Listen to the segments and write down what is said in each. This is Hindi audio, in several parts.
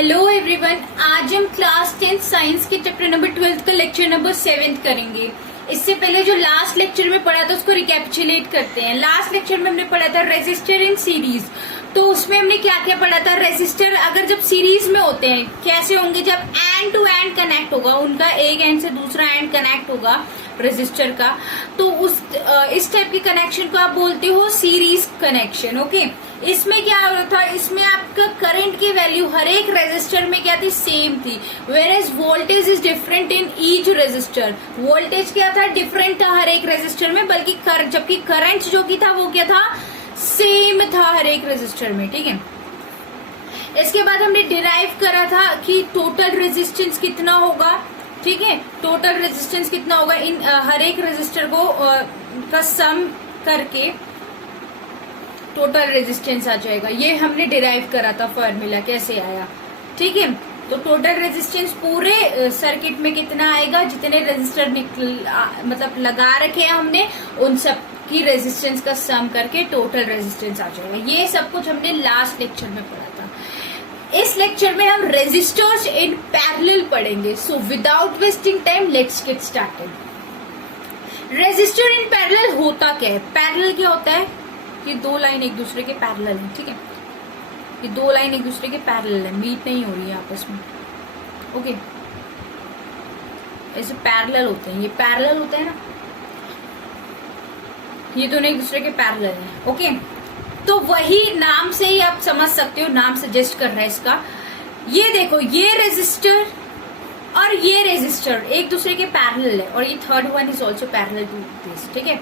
हेलो एवरीवन, आज हम क्लास 10 साइंस के चैप्टर नंबर 12 का लेक्चर नंबर 7 करेंगे। इससे पहले जो लास्ट लेक्चर में पढ़ा था उसको रिकैपिचुलेट करते हैं। लास्ट लेक्चर में हमने पढ़ा था रेजिस्टर इन सीरीज। तो उसमें हमने क्या क्या पढ़ा था। रेजिस्टर अगर जब सीरीज में होते हैं कैसे होंगे, जब एंड टू एंड कनेक्ट होगा, उनका एक एंड से दूसरा एंड कनेक्ट होगा रेजिस्टर का, तो इस टाइप के कनेक्शन को आप बोलते हो सीरीज कनेक्शन। ओके, इसमें क्या हो रहा था, इसमें आपका करंट की वैल्यू हर एक रेजिस्टर में क्या थी, सेम थी। Whereas voltage is different in each resistor. Voltage क्या था, डिफरेंट था हर एक रेजिस्टर में, बल्कि जबकि करंट जो की था वो क्या था, सेम था हर एक रेजिस्टर में। ठीक है, इसके बाद हमने डिराइव करा था कि टोटल रेजिस्टेंस कितना होगा। ठीक है, टोटल रेजिस्टेंस कितना होगा इन हर एक रेजिस्टर को का सम करके टोटल रेजिस्टेंस आ जाएगा। ये हमने डिराइव करा था, फॉर्मूला कैसे आया। ठीक है, तो टोटल रेजिस्टेंस पूरे सर्किट में कितना आएगा, जितने रेजिस्टर मतलब लगा रखे हैं हमने, उन सब की रेजिस्टेंस का सम करके टोटल रेजिस्टेंस आ जाएगा। ये सब कुछ हमने लास्ट लेक्चर में पढ़ा था। इस लेक्चर में हम रेजिस्टर्स इन पैरेलल पढ़ेंगे। So without wasting time let's get started. Resistor in parallel होता क्या है। पैरेलल क्या होता है, ये दो लाइन एक दूसरे के पैरेलल है। ठीक है, ये दो लाइन एक दूसरे के पैरेलल है, मीट नहीं हो रही है आपस में। ओके, ऐसे पैरेलल होते हैं, ये पैरेलल होते हैं ना, ये दोनों एक दूसरे के पैरेलल हैं। ओके, तो वही नाम से ही आप समझ सकते हो, नाम सजेस्ट कर रहा है इसका। ये देखो, ये रेजिस्टर और ये रेजिस्टर एक दूसरे के पैरेलल है, और ये third one is also parallel to this. ठीक है,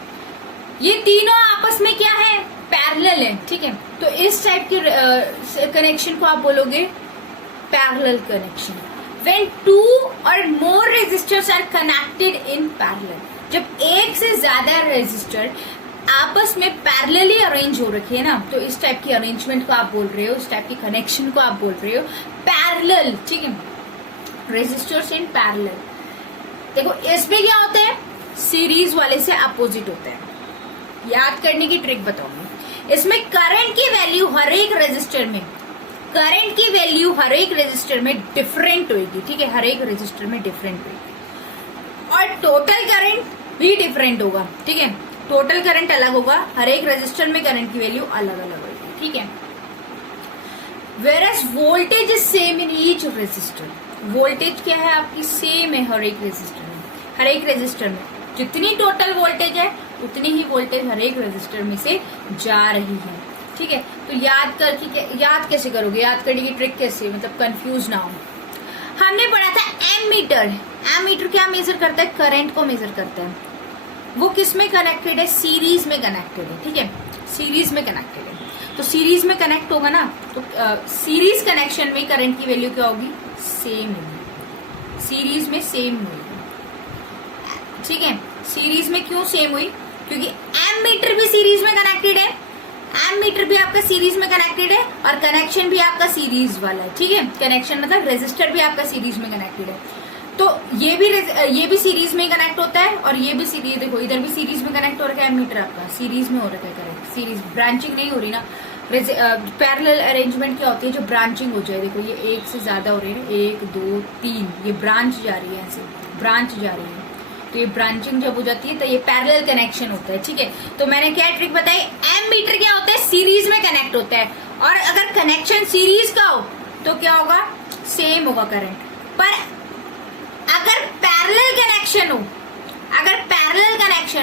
ये तीनों आपस में क्या है, पैरेलल है। ठीक है, तो इस टाइप के कनेक्शन को आप बोलोगे parallel connection. When two or more resistors are connected in parallel, जब एक से ज्यादा रेजिस्टर आपस में पैरेलली अरेंज हो रखे है ना, तो इस टाइप की अरेंजमेंट को आप बोल रहे हो, इस टाइप की कनेक्शन को आप बोल रहे हो पैरेलल। ठीक है, रेजिस्टर्स इन पैरेलल। देखो इसमें क्या होता है, सीरीज वाले से अपोजिट होता है। याद करने की ट्रिक बताऊंगी। इसमें करंट की वैल्यू हर एक रेजिस्टर में, करंट की वैल्यू हर एक रेजिस्टर में डिफरेंट होगी। ठीक है, हर एक रेजिस्टर में डिफरेंट होगी, और टोटल करंट भी डिफरेंट होगा। ठीक है, टोटल करंट अलग होगा, हर एक रेजिस्टर में करंट की वैल्यू अलग अलग होगी। ठीक है, whereas voltage is same in each resistor. Voltage क्या है आपकी, सेम है हर एक रेजिस्टर में। हर एक रेजिस्टर में जितनी टोटल वोल्टेज है उतनी ही वोल्टेज हर एक रेजिस्टर में से जा रही है। ठीक है, तो याद कैसे करोगे, याद करने की ट्रिक कैसे, मतलब कंफ्यूज ना हो। हमने पढ़ा था एमीटर। एमीटर क्या मेजर करता है, करंट को मेजर करता है। वो किस में कनेक्टेड है, सीरीज में कनेक्टेड है। ठीक है, सीरीज में कनेक्टेड है, तो सीरीज में कनेक्ट होगा ना, तो सीरीज कनेक्शन में करंट की वैल्यू क्या होगी, सेम होगी, सीरीज में सेम होगी। ठीक है, सीरीज में क्यों सेम हुई, क्योंकि एमीटर भी सीरीज में कनेक्टेड है, एमीटर भी आपका सीरीज में कनेक्टेड है, और कनेक्शन भी आपका सीरीज वाला है। ठीक है, कनेक्शन मतलब रेजिस्टर भी आपका सीरीज में कनेक्टेड है, तो ये भी सीरीज में कनेक्ट होता है, और ये भी सीरीज, देखो इधर भी सीरीज में कनेक्ट हो रखा है, एमीटर आपका सीरीज में हो रखा है करेक्ट, सीरीज ब्रांचिंग नहीं हो रही ना। पैरेलल अरेंजमेंट क्या होती है, जो ब्रांचिंग हो जाए, देखो ये एक से ज्यादा हो रही है, 1 2 3, ये ब्रांच जा रही है, ऐसे ब्रांच जा रही है, तो ये ब्रांचिंग जब हो जाती है तो ये पैरेलल कनेक्शन होता है। ठीक है, तो मैंने क्या ट्रिक बताई, एमीटर क्या होता है, सीरीज में कनेक्ट होता है, और अगर कनेक्शन सीरीज का हो तो क्या होगा, सेम होगा करंट। पर अगर पैरेलल कनेक्शन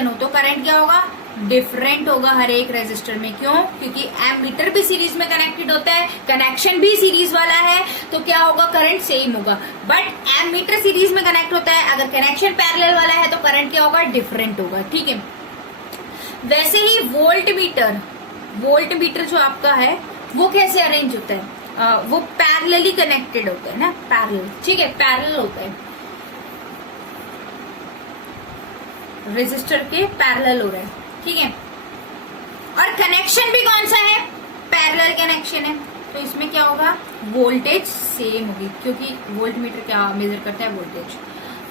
हो, तो करंट क्या होगा, डिफरेंट होगा हर एक रेजिस्टर में। क्यों, क्योंकि एमीटर भी सीरीज में कनेक्टेड होता है, कनेक्शन भी सीरीज वाला है, तो क्या होगा, करंट सेम होगा। बट एमीटर सीरीज में कनेक्ट होता है, अगर कनेक्शन पैरेलल वाला है तो करंट क्या होगा, डिफरेंट होगा। ठीक है, वैसे ही वोल्ट मीटर जो आपका है वो कैसे अरेंज होता है, वो पैरेलली कनेक्टेड होता है ना, पैरेलल। ठीक है, पैरेलल होता है, रेजिस्टर के पैरेलल हो रहा है। ठीक है, और कनेक्शन भी कौन सा है, पैरेलल कनेक्शन है, तो इसमें क्या होगा, वोल्टेज सेम होगी, क्योंकि वोल्ट मीटर क्या मेजर करता है, वोल्टेज।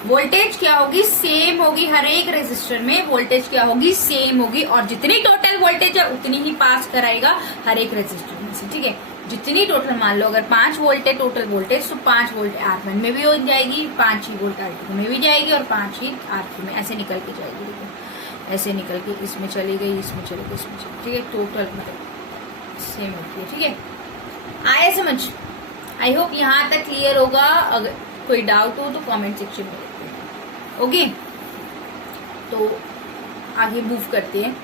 वोल्टेज क्या होगी, सेम होगी, हर एक रेजिस्टर में वोल्टेज क्या होगी, सेम होगी, और जितनी टोटल वोल्टेज है उतनी ही पास कराएगा हर एक रेजिस्टर में से, ठीक है। जितनी टोटल, मान लो अगर 5 वोल्ट है टोटल वोल्टेज, तो 5 वोल्ट R1 में भी हो जाएगी, 5 ही वोल्ट R2 में भी जाएगी, और 5 ही R3 में, ऐसे निकल के जाएगी। देखो ऐसे निकल के इसमें चली गई, इसमें चली गई, इसमें चली, ठीक है। टोटल मतलब सेम होती है, ठीक है। आया समझ? आई होप यहाँ तक क्लियर होगा। अगर कोई डाउट हो तो कमेंट सेक्शन में लिखते। ओके, तो आगे मूव करते हैं।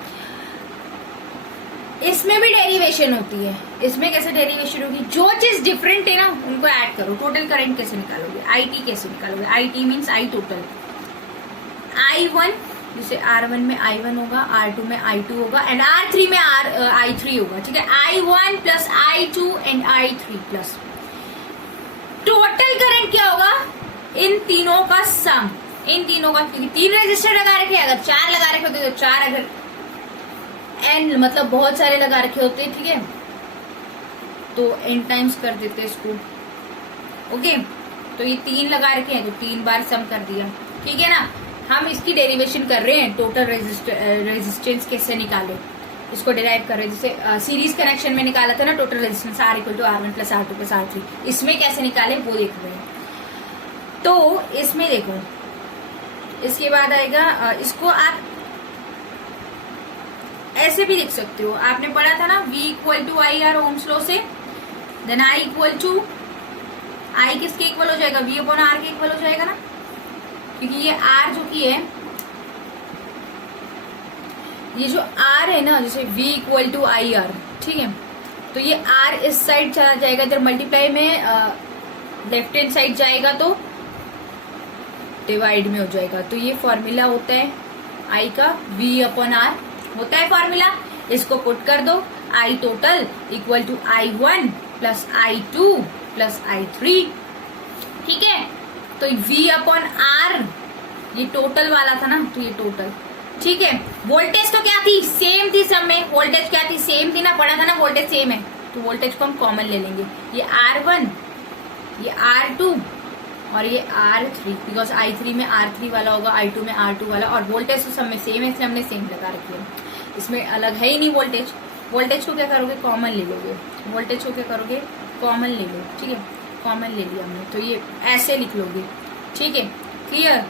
इसमें भी डेरिवेशन होती है। इसमें कैसे डेरिवेशन होगी, जो चीज डिफरेंट है ना उनको ऐड करो। टोटल करंट कैसे निकालोगे, IT कैसे निकालोगे, IT means I total. I1 जैसे R1 में I1 होगा, R2 में I2 होगा, एंड R3 में I3 होगा, ठीक है। I1 plus I2 and I3 plus total current क्या होगा, इन तीनों का सम, इन तीनों का, क्योंकि 3 रेजिस्टर लगा रखे, अगर 4 लगा रखे होते तो 4, अगर n मतलब बहुत सारे लगा रखे होते, ठीक है, तो n टाइम्स कर देते इसको। ओके, तो ये 3 लगा रखे हैं तो 3 बार सम कर दिया, ठीक है ना। हम इसकी डेरिवेशन कर रहे हैं, टोटल रेजिस्टेंस कैसे निकाले इसको डिराइव कर रहे हैं। जैसे सीरीज कनेक्शन में निकाला था ना total resistance R equal to R1 plus R2 plus R3, इसमें कैसे निकाले वो देख रहे हैं। तो इसमें देखो, इसके बाद आएगा, इसको आप ऐसे भी लिख सकते हो। आपने पढ़ा था ना V equal to I R Ohm's law से, then I equal to, I किसके इक्वल हो जाएगा, V अपॉन R के इक्वल हो जाएगा ना, क्योंकि ये R जो की है, ये जो R है ना, जैसे V equal to I R, ठीक है, तो ये R इस साइड चला जाएगा, इधर मल्टीप्लाई में लेफ्ट हैंड साइड जाएगा तो डिवाइड में हो जाएगा। तो ये फॉर्मूला होता है I का, V अपॉन R होता है फॉर्मूला। इसको पुट कर दो, I total equal to I1 plus I2 plus I3, ठीक है। तो V अपॉन R ये टोटल वाला था ना, तो ये टोटल, ठीक है। वोल्टेज तो क्या थी, सेम थी सब में, वोल्टेज क्या थी, सेम थी ना, पढ़ा था ना वोल्टेज सेम है, तो वोल्टेज को हम कॉमन ले लेंगे। ये R1, ये R2 और ये R3, बिकॉज I3 में R3 वाला होगा, I2 में R2 वाला, और वोल्टेज तो सब में सेम है, इसलिए हमने सेम लगा रखी है, इसमें अलग है ही नहीं वोल्टेज। वोल्टेज को क्या करोगे, कॉमन ले लोगे, वोल्टेज को क्या करोगे, कॉमन ले लो, ठीक है, कॉमन ले लिया हमने, तो ये ऐसे लिख लोगे, ठीक है। क्लियर?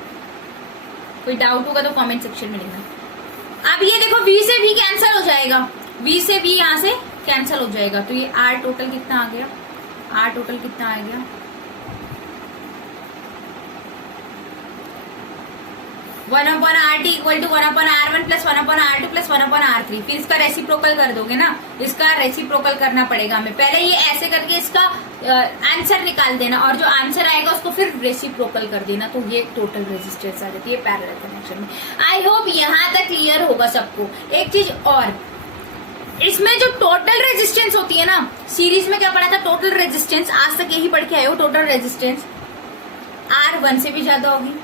कोई डाउट होगा तो कमेंट सेक्शन में लिखना। अब ये देखो V से V कैंसिल हो जाएगा, V से V यहाँ से कैंसिल हो जाएगा, तो ये R टोटल कितना आ गया, R टोटल कितना आ गया, 1 upon RT equal to 1 upon R1 plus 1 upon R2 plus 1 upon R3। फिर इसका रेसिप्रोकल कर दोगे ना, इसका रेसिप्रोकल करना पड़ेगा हमें। पहले ये ऐसे करके इसका आंसर निकाल देना, और जो आंसर आएगा उसको फिर रेसिप्रोकल कर देना, तो ये टोटल रेजिस्टेंस आ जाती है पैरेलल कनेक्शन में। आई होप यहाँ तक क्लियर होगा सबको। एक चीज और, इसमें जो टोटल रेजिस्टेंस होती है ना, सीरीज में क्या पढ़ा था, टोटल रेजिस्टेंस आज तक यही पढ़ के आए हो, टोटल रेजिस्टेंस R1 से भी ज्यादा होगी,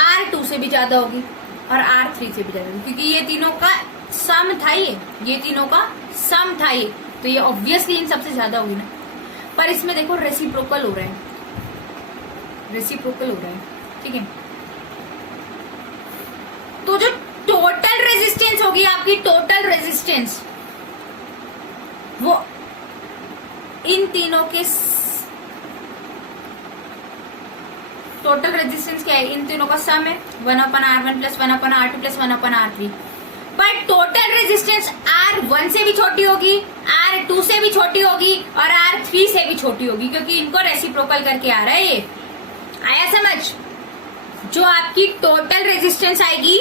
R2 से भी ज्यादा होगी, और R3 से भी ज्यादा होगी, क्योंकि ये तीनों का सम था, ये तीनों का सम था, ये तो ये ऑब्वियसली इन सबसे ज्यादा होगी ना। पर इसमें देखो रेसिप्रोकल हो रहा है, रेसिप्रोकल हो रहा है, ठीक है। तो जो टोटल रेजिस्टेंस होगी आपकी, टोटल रेजिस्टेंस वो इन तीनों के, टोटल रेजिस्टेंस क्या है, इन तीनों का सम है, 1 upon R1 plus 1 upon R2 plus 1 upon R3। पर टोटल रेजिस्टेंस R1 से भी छोटी होगी, R2 से भी छोटी होगी, और R3 से भी छोटी होगी, क्योंकि इनको रेसिप्रोकल करके आ रहा है। ये आया समझ? जो आपकी टोटल रेजिस्टेंस आएगी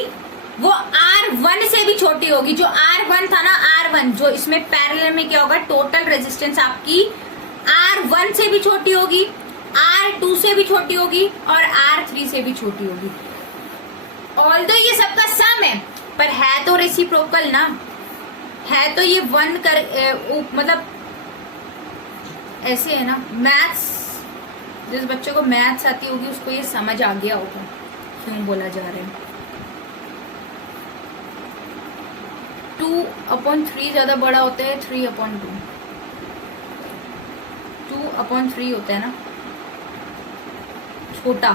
वो R1 से भी छोटी होगी। जो R1 था ना, R1 जो इसमें पैरेलल में क्या होगा, टोटल रेजिस्टेंस आपकी R1 से भी छोटी होगी, R2 से भी छोटी होगी, और R3 से भी छोटी होगी। ऑल्दो ये सबका सम है, पर है तो रेसिप्रोकल ना, है तो ये 1 कर मतलब ऐसे है ना। मैथ्स, जिस बच्चे को मैथ्स आती होगी उसको ये समझ आ गया होगा क्यों बोला जा रहा है। 2/3 ज्यादा बड़ा होता है 3/2, 2/3 होता है ना छोटा,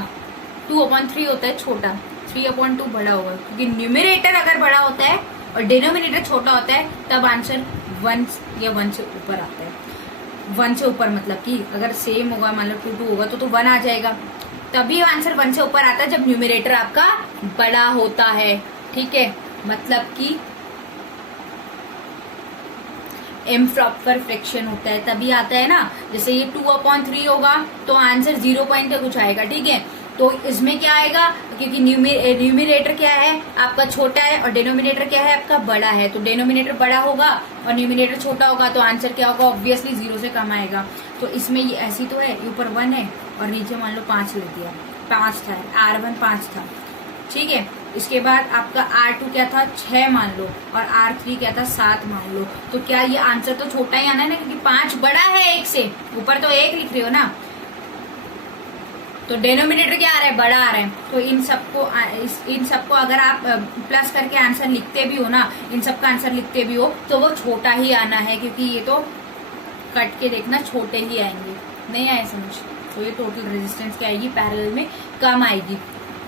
2/3 होता है छोटा, 3/2 बड़ा होगा, क्योंकि न्यूमरेटर अगर बड़ा होता है और डिनोमिनेटर छोटा होता है तब आंसर 1 या 1 से ऊपर आता है। 1 से ऊपर मतलब कि अगर सेम होगा, मान लो 2 होगा तो 1 आ जाएगा, तभी आंसर 1 से ऊपर आता है जब न्यूमरेटर आपका बड़ा होता है। ठीक है, मतलब कि इम्प्रॉपर फ्रैक्शन होता है तभी आता है ना। जैसे ये 2/3 होगा तो आंसर 0 पॉइंट का कुछ आएगा। ठीक है, तो इसमें क्या आएगा, क्योंकि न्यूमरेटर क्या है आपका छोटा है और डिनोमिनेटर क्या है आपका बड़ा है, तो डिनोमिनेटर बड़ा होगा और न्यूमरेटर छोटा होगा तो आंसर क्या होगा, ऑब्वियसली 0 से कम आएगा। तो इसमें ये ऐसी तो है, ऊपर 1 है और नीचे मान लो 5 लग गया, 5 था, R1 5 था। ठीक है, इसके बाद आपका R2 क्या था 6 मान लो और R3 क्या था 7 मान लो, तो क्या ये आंसर तो छोटा ही आना है ना, क्योंकि 5 बड़ा है 1 से, ऊपर तो 1 लिख रहे हो ना, तो डिनोमिनेटर क्या आ रहा है, बड़ा आ रहा है। तो इन सबको अगर आप प्लस करके आंसर लिखते भी हो ना, इन सबका आंसर लिखते भी हो तो वो छोटा ही आना है, क्योंकि ये तो कट के देखना छोटे ही आएंगे। नहीं आए समझ, तो ये टोटल रेजिस्टेंस क्या आएगी, पैरेलल में कम आएगी।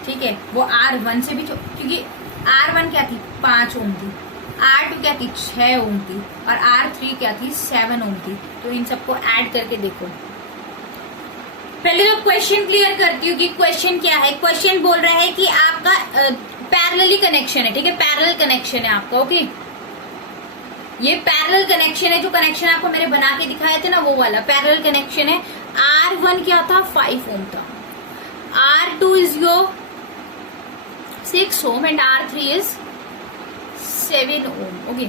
ठीक है, वो R1 से भी, क्योंकि R1 क्या थी 5 ओम थी, R2 क्या थी 6 ओम थी और R3 क्या थी 7 ओम थी। तो इन सबको ऐड करके देखो। पहले तो क्वेश्चन क्लियर करती हूँ कि क्वेश्चन क्या है। क्वेश्चन बोल रहा है कि आपका पैरेलली कनेक्शन है। ठीक है, पैरेलल कनेक्शन है आपका। ओके, ये पैरेलल कनेक्शन है, जो कनेक्शन आपको मैंने बना के दिखाए थे ना वो वाला पैरेलल कनेक्शन है। R1 क्या था 5 ओम था, R2 is your 6 ohm and R3 is 7 ohm. Okay,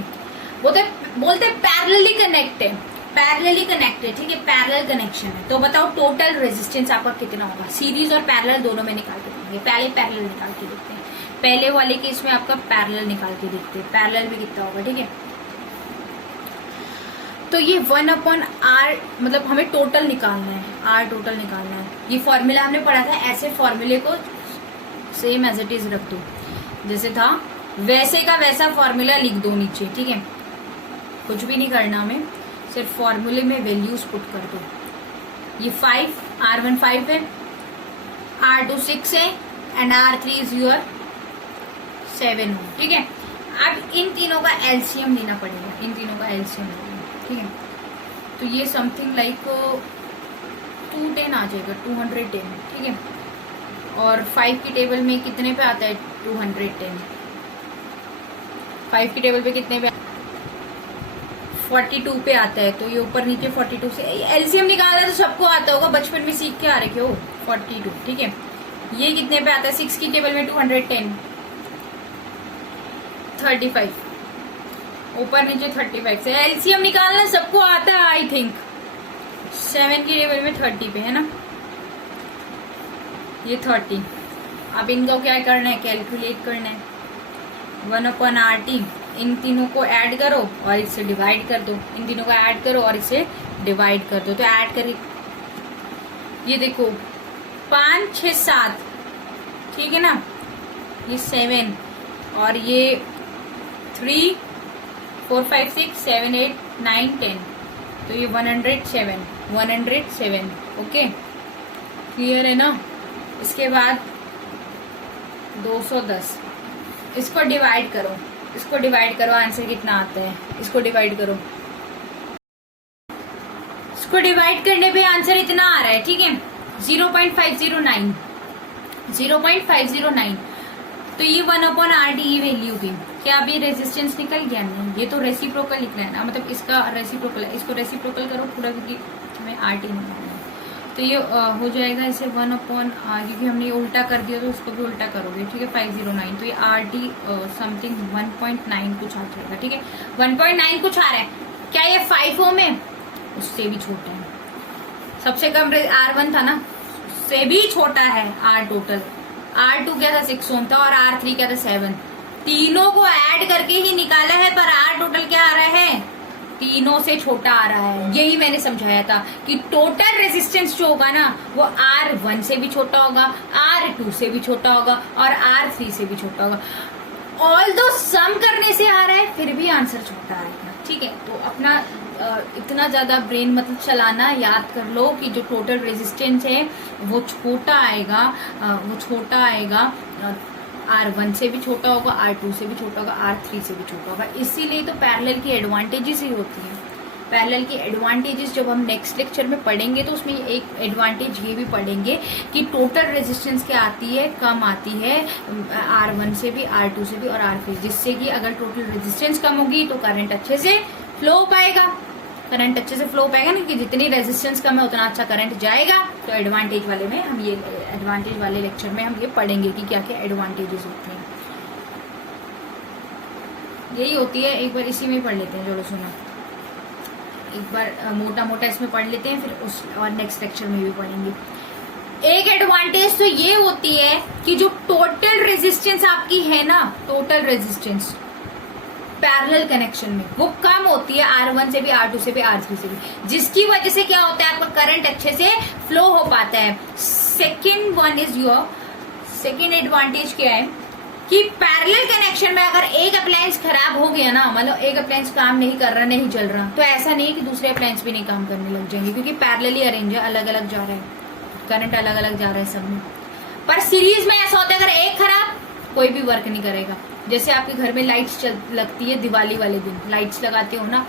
बोलते पैरेलली कनेक्ट है, पैरेलली कनेक्टेड। ठीक है, पैरेलल कनेक्शन है। तो बताओ टोटल रेजिस्टेंस आपका कितना होगा, सीरीज और पैरेलल दोनों में निकाल के देखेंगे। पहले पैरेलल निकाल के देखते हैं, पहले वाले केस में आपका पैरेलल निकाल के देखते हैं, पैरेलल में कितना होगा। ठीक है, तो ये 1/R मतलब हमें टोटल निकालना है, R टोटल निकालना है। ये फॉर्मूला हमने पढ़ा था, ऐसे फॉर्मूले को सेम एज इट इज रख दो, जैसे था वैसे का वैसा फॉर्मूला लिख दो नीचे। ठीक है, कुछ भी नहीं करना हमें, सिर्फ फॉर्मूले में वैल्यूज पुट कर दो। ये 5, R1 5 है, R2 6 है एंड R3 इज योर 7 हो। ठीक है, अब इन तीनों का एलसीएम लेना पड़ेगा, इन तीनों का एलसीएम लेना। ठीक है, तो ये समथिंग लाइक 210 आ जाएगा, 210। ठीक है, और 5 की टेबल में कितने पे आता है 210, 5 की टेबल पे कितने पे 42 पे आता है, तो ये ऊपर नीचे 42 से एलसीएम निकालना तो सबको आता होगा, बचपन में सीख के आ रखे हो 42। ठीक है, ये कितने पे आता है 6 की टेबल में 210, 35, ऊपर नीचे 35 से एलसीएम निकालना सबको आता है आई थिंक। 7 की टेबल में 30 पे है ना, ये 30। अब इनको क्या करना है, कैलकुलेट करना है। 1/RT, इन तीनों को ऐड करो और इससे डिवाइड कर दो, इन तीनों को ऐड करो और इसे डिवाइड कर दो। तो ऐड करें, ये देखो 5 6 7, ठीक है ना, ये 7 और ये 3 4 5 6 7 8 9 10, तो ये 107। ओके, क्लियर है ना। इसके बाद 210, इसको डिवाइड करो, इसको डिवाइड करो, आंसर कितना आता है, इसको डिवाइड करो। इसको डिवाइड करने पे आंसर इतना आ रहा है। ठीक है, 0.509, 0.509। तो ये 1/RT वैल्यू की क्या अभी रेजिस्टेंस निकल गया? नहीं, ये तो रेसिप्रोकल लिखना है ना, मतलब इसका रेसिप्रोकल है, इसको रेसिप्रोकल करो पूरा, क्योंकि हमें RT निकालना है। तो ये हो जाएगा इसे 1/R, क्योंकि हमने ये उल्टा कर दिया तो उसको भी उल्टा करोगे। ठीक है, 509, तो ये RT समथिंग 1.9 कुछ आ जाएगा। ठीक है, 1.9 कुछ आ रहा है। क्या ये 5 ओम है? उससे भी छोटा है, सबसे कम R1 था ना, उससे भी छोटा है R टोटल। R2 क्या था 6 ओम था और R3 क्या था 7। तीनों को ऐड करके ही निकाला है, पर R टोटल क्या आ रहा है, तीनों से छोटा आ रहा है। यही मैंने समझाया था कि टोटल रेजिस्टेंस जो होगा ना वो R1 से भी छोटा होगा, R2 से भी छोटा होगा और R3 से भी छोटा होगा। ऑल्दो सम करने से आ रहा है फिर भी आंसर छोटा आएगा। ठीक है, तो अब इतना ज्यादा ब्रेन मतलब चलाना, याद कर लो कि जो टोटल रेजिस्टेंस है वो छोटा आएगा, R1 से भी छोटा होगा, R2 से भी छोटा होगा, R3 से भी छोटा होगा। इसीलिए तो पैरेलल की एडवांटेजेस ही होती है। पैरेलल की एडवांटेजेस जब हम नेक्स्ट लेक्चर में पढ़ेंगे तो उसमें एक एडवांटेज ये भी पढ़ेंगे कि टोटल रेजिस्टेंस क्या आती है, कम आती है R1 से भी, R2 से भी और R3, जिससे कि अगर टोटल रेजिस्टेंस कम होगी तो करंट अच्छे से फ्लो हो पाएगा। करंट अच्छे से फ्लो हो पाएगा ना, कि जितनी रेजिस्टेंस कम है उतना अच्छा करंट जाएगा। तो एडवांटेज वाले लेक्चर में हम ये पढ़ेंगे कि क्या क्या एडवांटेजेस होती हैं। यही होती है, एक बार इसी में पढ़ लेते हैं। चलो सुनो, एक बार मोटा मोटा इसमें पढ़ लेते हैं, फिर और नेक्स्ट लेक्चर में भी पढ़ेंगे। एक एडवांटेज तो ये होती है कि जो टोटल रेजिस्टेंस आपकी है ना, टोटल रेजिस्टेंस पैरेलल कनेक्शन में वो कम होती है R1 से भी, R2 से भी, R3 से भी, जिसकी वजह से क्या होता है, आपका करंट अच्छे से फ्लो हो पाता है। सेकेंड एडवांटेज क्या है कि पैरेलल कनेक्शन में अगर एक अप्लायंस खराब हो गया ना, मतलब एक अप्लायंस काम नहीं कर रहा, नहीं चल रहा, तो ऐसा नहीं है कि दूसरे अप्लायंस भी नहीं काम करने लग जाएंगे, क्योंकि पैरेलली अरेंज है, अलग अलग जा रहा है, करंट अलग अलग जा रहा है सब में। पर सीरीज में ऐसा होता है, अगर एक खराब कोई भी वर्क नहीं करेगा। जैसे आपके घर में लाइट्स लगती है, दिवाली वाले दिन लाइट्स लगाते हो ना,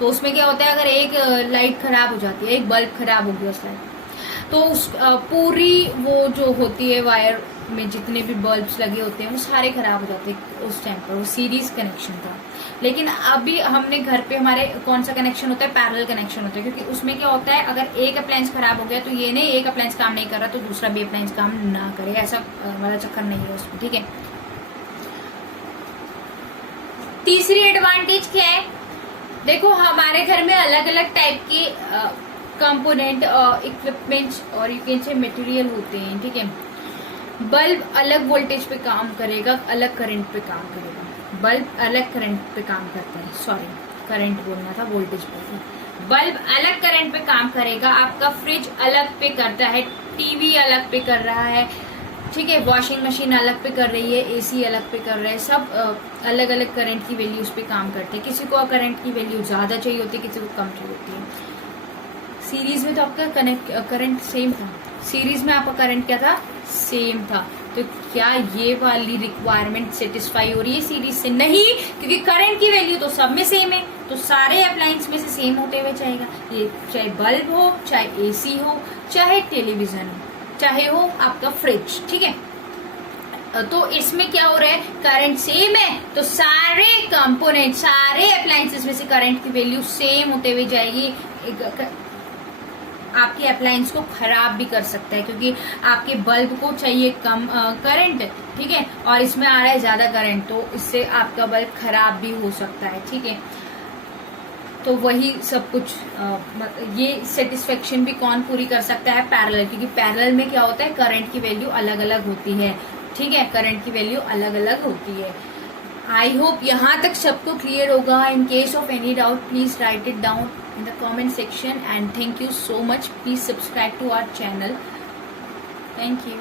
तो उसमें क्या होता है, अगर एक लाइट खराब हो जाती है, एक बल्ब खराब हो गया उस लाइट, तो उस पूरी वो जो होती है वायर में जितने भी बल्ब्स लगे होते हैं वो सारे खराब हो जाते हैं उस टाइम पर। वो सीरीज कनेक्शन था। लेकिन अभी हमने घर पे हमारे कौन सा कनेक्शन होता है, पैरेलल कनेक्शन होता है, क्योंकि उसमें क्या होता है, अगर एक अप्लायंस खराब हो गया तो ये नहीं एक अप्लायंस काम नहीं कर रहा तो दूसरा भी अप्लायंस काम ना करे, ऐसा वाला चक्कर नहीं है उसमें, ठीक है। तीसरी एडवांटेज क्या है, देखो हमारे घर में अलग अलग टाइप के कंपोनेंट और इक्विपमेंट्स और यू कैन से मटेरियल होते हैं, ठीक है। बल्ब अलग वोल्टेज पे काम करेगा, अलग करंट पे काम करेगा। बल्ब अलग करंट पे काम करता है, सॉरी करंट बोलना था, वोल्टेज पे। बल्ब अलग करंट पे काम करेगा, आपका फ्रिज अलग पे करता है, टीवी अलग पे कर रहा है, ठीक है, वॉशिंग मशीन अलग पे कर रही है, एसी अलग पे कर रहा है, सब अलग अलग करंट की वैल्यूज पे काम करते हैं। किसी को करंट की वैल्यू ज्यादा चाहिए होती है, किसी को कम चाहिए होती है। सीरीज में तो आपका करंट सेम था, सीरीज में आपका करंट क्या था, सेम था। तो क्या ये वाली रिक्वायरमेंट सेटिस्फाई हो रही है सीरीज से? नहीं, क्योंकि करंट की वैल्यू तो सब में सेम है, तो सारे अप्लायंस में से सेम होते हुए जाएगा। ये चाहे बल्ब हो, चाहे एसी हो, चाहे टेलीविजन हो, चाहे हो आपका फ्रिज, ठीक है। तो इसमें क्या हो रहा है, करंट सेम है तो सारे कंपोनेंट, सारे अप्लायंसेस में से करंट की वैल्यू सेम होते हुए जाएगी। आपके अप्लायंस को खराब भी कर सकता है, क्योंकि आपके बल्ब को चाहिए कम करंट, ठीक है, और इसमें आ रहा है ज्यादा करंट, तो इससे आपका बल्ब खराब भी हो सकता है, ठीक है। तो वही सब कुछ ये सेटिस्फेक्शन भी कौन पूरी कर सकता है, पैरेलल, क्योंकि पैरेलल में क्या होता है, करंट की वैल्यू अलग अलग होती है, ठीक है, करंट की वैल्यू अलग अलग होती है। आई होप यहाँ तक सबको क्लियर होगा। In case of any doubt please right it down in the comment section, and thank you so much. Please subscribe to our channel. Thank you.